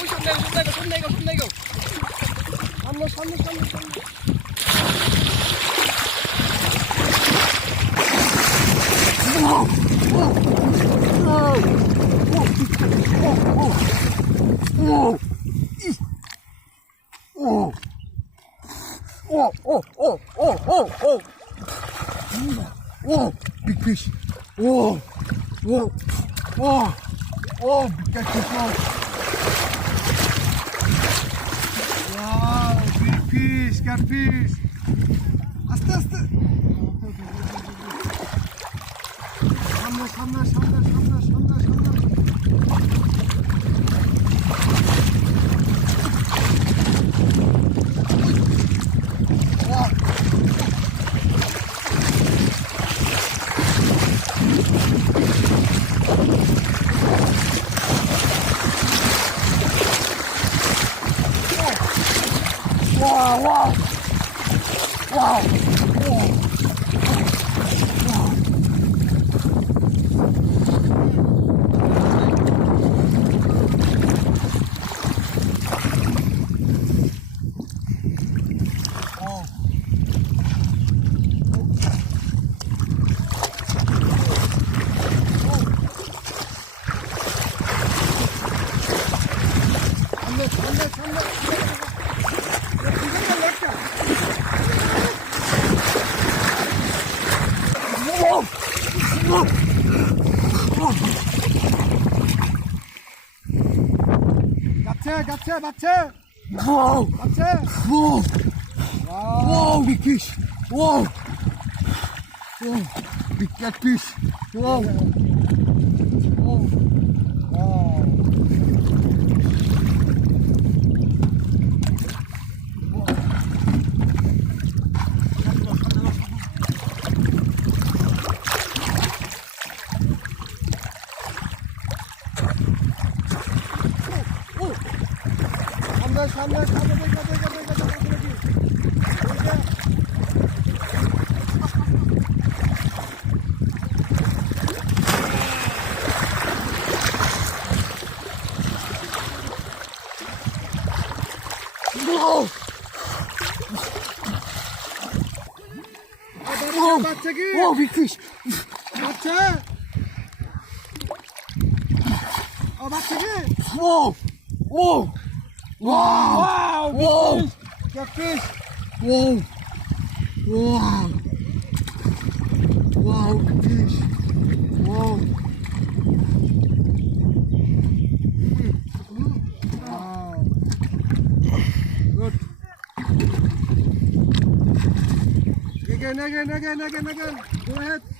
ওই সামনে গো সামনে Big fish. Big catfish. Wow, big fish, catfish. Aste. সামনে. Wow. বাচ্চা Wow, big fish. Wow, big catfish. Wow. সামনে বাচ্চা কি big fish. বাচ্চা কি Wow! Catfish! Wow! Catfish! Wow! Good. Again. Go ahead.